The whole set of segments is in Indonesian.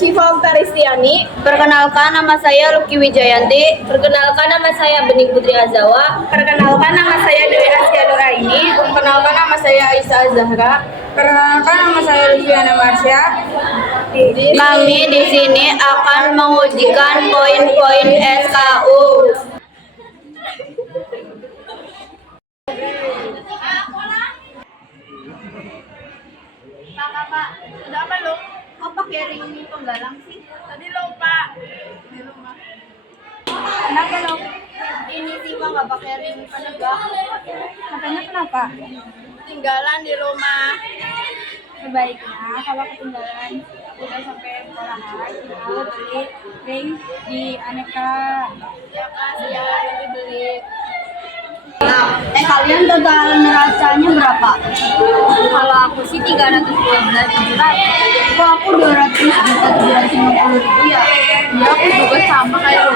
Syifa Peristiani. Perkenalkan, nama saya Lucky Wijayanti. Perkenalkan, nama saya Bening Putri Azawa. Perkenalkan, nama saya Dewi Askia Nuraini. Perkenalkan, nama saya Aisyah Zahra. Perkenalkan, nama saya Luciana Marsha. Kami di sini akan mengujikan poin-poin SKU. Pak, sudah apa lo? Kok pakai ring penggalang sih? Tadi lupa. Di rumah. Kenapa lo? Ini sih Pak nggak pakai ring penegak. Katanya kenapa? Ketinggalan di rumah. Sebaiknya kalau ketinggalan udah sampai sekolahan, ibu beli ring di Aneka. Ya Kak, saya beli. Kalian total neracanya berapa? Kalau aku sih 312 700. Kok aku 200 ya? Ya aku juga sama kayak lo.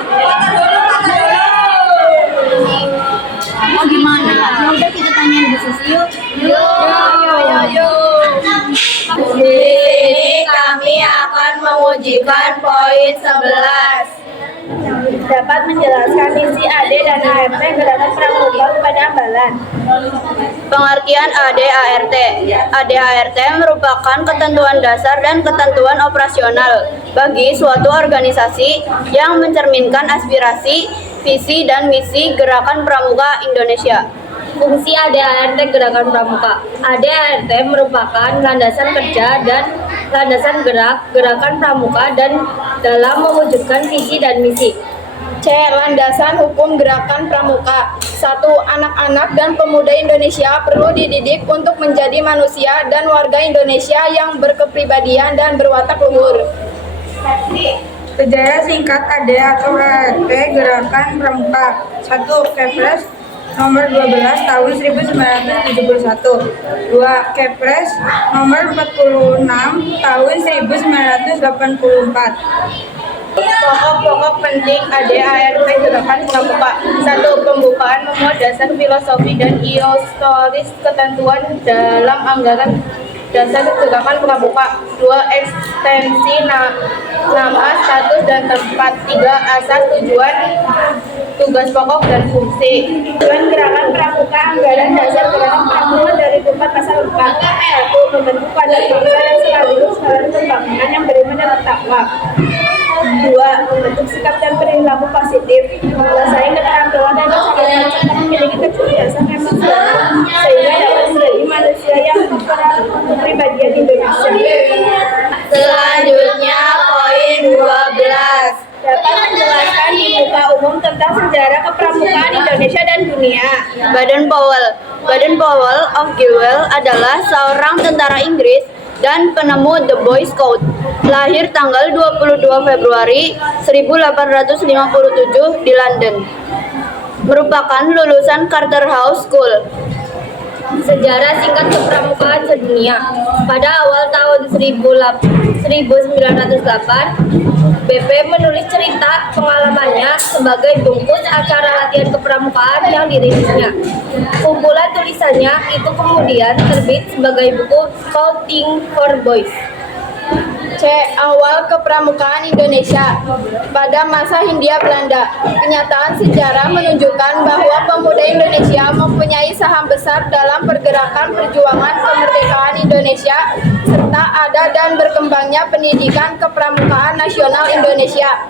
Oh gimana? Ya udah kita tanyain Bu Susi yuk. Yo. Di sini kami akan mengujikan poin 11. Dapat menjelaskan isi AD dan ART gerakan pramuka kepada ambalan. Pengertian AD/ART. AD/ART merupakan ketentuan dasar dan ketentuan operasional bagi suatu organisasi yang mencerminkan aspirasi, visi, dan misi Gerakan Pramuka Indonesia. Fungsi AD/ART Gerakan Pramuka. AD/ART merupakan landasan kerja dan landasan gerak Gerakan Pramuka dan dalam mewujudkan visi dan misi. C. Landasan hukum Gerakan Pramuka. 1. Anak-anak dan pemuda Indonesia perlu dididik untuk menjadi manusia dan warga Indonesia yang berkepribadian dan berwatak luhur. Sejarah singkat AD atau ART Gerakan Pramuka. 1. Kepres nomor 12 tahun 1971. 2. Kepres nomor 46 tahun 1984. Pokok-pokok penting AD/ART Gerakan Pramuka. 1. Pembukaan memuat dasar filosofi dan historis ketentuan dalam anggaran dasar Gerakan Pramuka. 2. Ekstensi nama, status, dan tempat. 3. Asas, tujuan, tugas pokok, dan fungsi. Tujuan Gerakan Pramuka. Anggaran dasar Gerakan Pramuka dari 4 pasal 4. 1. Membentuk wadah bangsa dan sekaligus sarana pembangunan yang beriman dan bertakwa. 2. Membentuk sikap dan perilaku positif, menguasai keterampilan dan kesadaran serta memiliki kecerdasan emosional sehingga dapat menjadi manusia yang berkepribadian Indonesia. Selanjutnya poin 12. Dapat menjelaskan di muka umum tentang sejarah kepramukaan Indonesia dan dunia. Baden-Powell of Gaulle adalah seorang tentara Inggris dan penemu The Boy Scout. Lahir tanggal 22 Februari 1857 di London. Merupakan lulusan Charterhouse School. Sejarah singkat kepramukaan sedunia. Pada awal tahun 1908, BP menulis cerita pengalamannya sebagai bungkus acara latihan kepramukaan yang dirilisnya. Kumpulan tulisannya itu kemudian terbit sebagai buku Scouting for Boys. C. Awal kepramukaan Indonesia. Pada masa Hindia Belanda, kenyataan sejarah menunjukkan bahwa pemuda Indonesia mempunyai saham besar dalam pergerakan perjuangan kemerdekaan Indonesia serta ada dan berkembangnya pendidikan kepramukaan nasional Indonesia.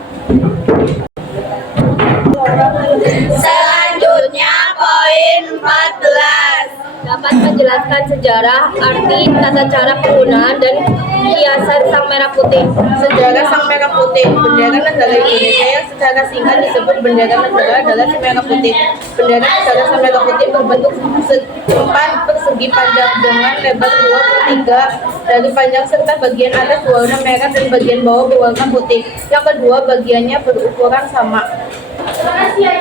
Selanjutnya poin 14. Dapat menjelaskan sejarah, arti, tata cara penggunaan, dan hiasan Sang Merah Putih. Sejarah Sang Merah Putih. Bendera negara Indonesia yang secara singkat disebut bendera negara adalah Sang Merah Putih. Bendera negara Sang Merah Putih berbentuk seempat persegi panjang dengan lebar 2/3 dari panjang serta bagian atas berwarna merah dan bagian bawah berwarna putih. Yang kedua bagiannya berukuran sama.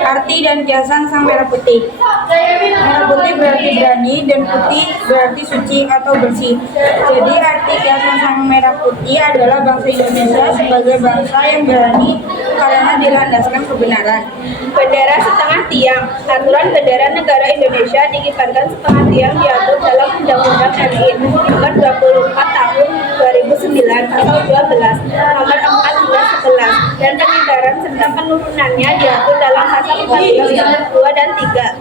Arti dan kiasan Sang Merah Putih. Merah putih berarti berani dan putih berarti suci atau bersih. Jadi arti kiasan Sang Merah Putih adalah bangsa Indonesia sebagai bangsa yang berani karena dilandaskan kebenaran. Bendera setengah tiang. Aturan bendera negara Indonesia dikibarkan setengah tiang diatur dalam Undang-Undang RI Nomor 24 Tahun 2009 atau 12 Nomor dan penyebaran serta penurunannya diatur dalam pasal 14, 2 dan 3.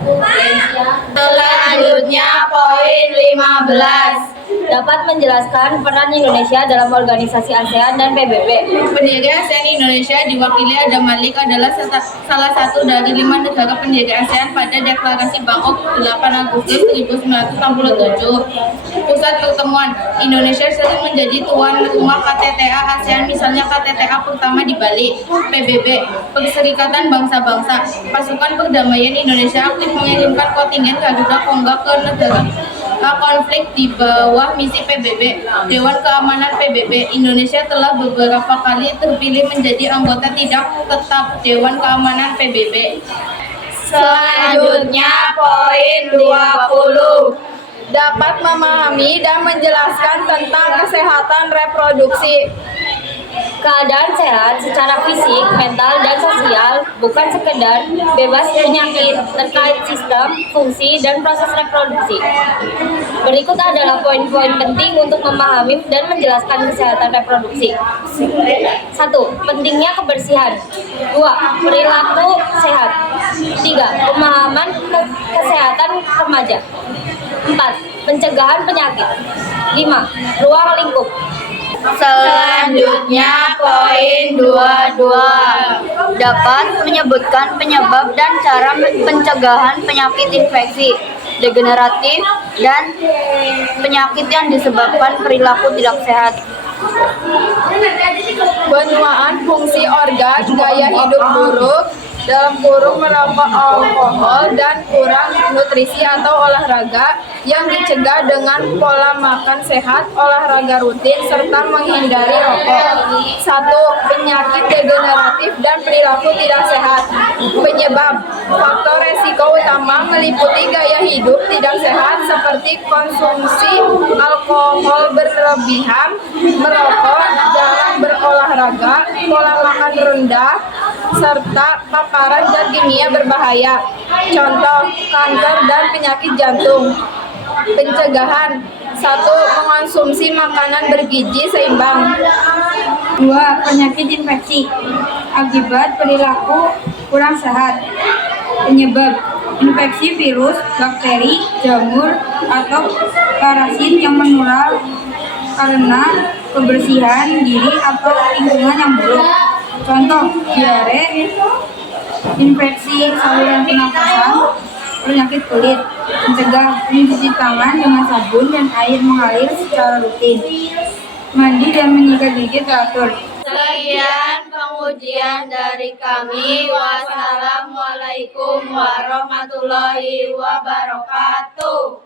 Selanjutnya poin 15. Dapat menjelaskan peran Indonesia dalam organisasi ASEAN dan PBB. Pendiri ASEAN Indonesia diwakili Adam Malik adalah salah satu dari 5 negara pendiri ASEAN pada Deklarasi Bangkok 8 Agustus 1967. Pusat pertemuan Indonesia sering menjadi tuan rumah KTTA ASEAN, misalnya KTTA pertama di Bali. PBB, Perserikatan Bangsa-Bangsa. Pasukan Perdamaian Indonesia aktif mengirimkan kontingen Garuda Kongga ke negara konflik di bawah misi PBB. Dewan Keamanan PBB. Indonesia telah beberapa kali terpilih menjadi anggota tidak tetap Dewan Keamanan PBB. Selanjutnya poin 20. Dapat memahami dan menjelaskan tentang kesehatan reproduksi. Keadaan sehat secara fisik, mental, dan sosial bukan sekedar bebas penyakit terkait sistem, fungsi, dan proses reproduksi. Berikut adalah poin-poin penting untuk memahami dan menjelaskan kesehatan reproduksi. 1. Pentingnya kebersihan. 2. Perilaku sehat. 3. Pemahaman kesehatan remaja. 4. Pencegahan penyakit. 5. Ruang lingkup. Selanjutnya poin 22. Dapat menyebutkan penyebab dan cara pencegahan penyakit infeksi, degeneratif, dan penyakit yang disebabkan perilaku tidak sehat. Penuaan fungsi organ, gaya hidup buruk, dalam kurung merokok, alkohol, dan kurang nutrisi atau olahraga yang dicegah dengan pola makan sehat, olahraga rutin, serta menghindari rokok. 1. Penyakit degeneratif dan perilaku tidak sehat. Penyebab faktor resiko utama meliputi gaya hidup tidak sehat seperti konsumsi alkohol berlebihan, merokok, jarang berolahraga, pola makan rendah, serta paparan zat kimia berbahaya. Contoh, kanker dan penyakit jantung. Pencegahan. 1. Mengonsumsi makanan bergizi seimbang. 2. Penyakit infeksi akibat perilaku kurang sehat. Penyebab infeksi virus, bakteri, jamur, atau parasit yang menular karena kebersihan diri atau lingkungan yang buruk. Contoh, diare, infeksi saluran pernapasan, penyakit kulit. Mencegah, mencuci tangan dengan sabun dan air mengalir secara rutin. Mandi dan menyikat gigi teratur. Sekian pengujian dari kami. Wassalamualaikum warahmatullahi wabarakatuh.